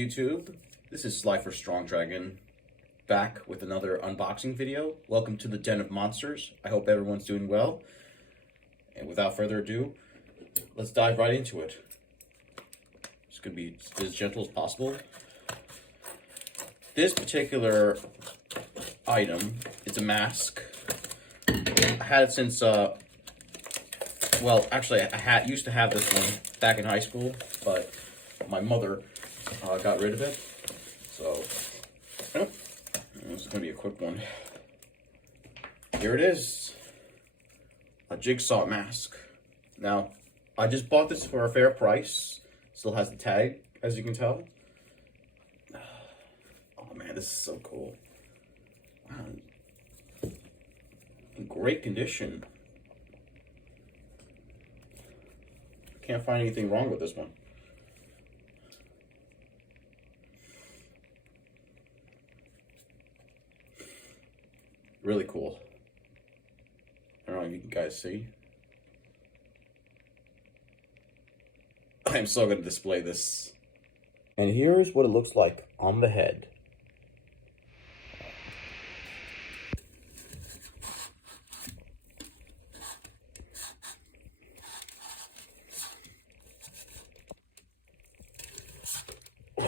YouTube, this is Sly for Strong Dragon, back with another unboxing video. Welcome to the Den of Monsters. I hope everyone's doing well. And without further ado, let's dive right into it. It's going to be as gentle as possible. This particular item is a mask. I had it since, well, actually, I used to have this one back in high school, but my mother got rid of it. So, this is going to be a quick one. Here it is. A Jigsaw mask. Now, I just bought this for a fair price. Still has the tag, as you can tell. Oh man, this is so cool. Wow. In great condition. Can't find anything wrong with this one. Really cool. I don't know if you can guys see. I'm so going to display this. And here's what it looks like on the head.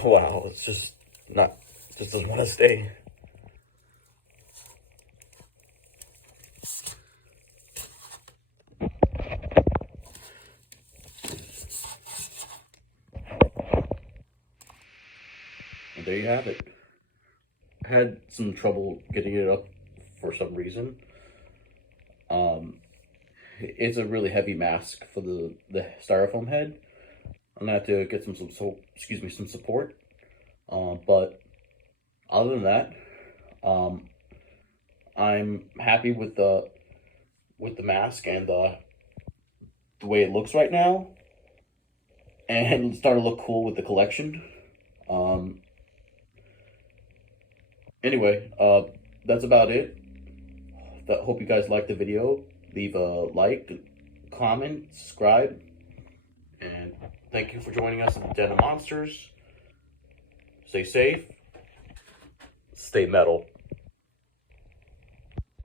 Wow, it's just doesn't want to stay. And there you have it. I had some trouble getting it up for some reason. It's a really heavy mask for the styrofoam head. I'm gonna have to get some support. But other than that, I'm happy with the mask and the way it looks right now, and it's starting to look cool with the collection. Anyway, that's about it. Hope you guys liked the video. Leave a like, comment, subscribe, and thank you for joining us in the Den of Monsters. Stay safe, stay metal.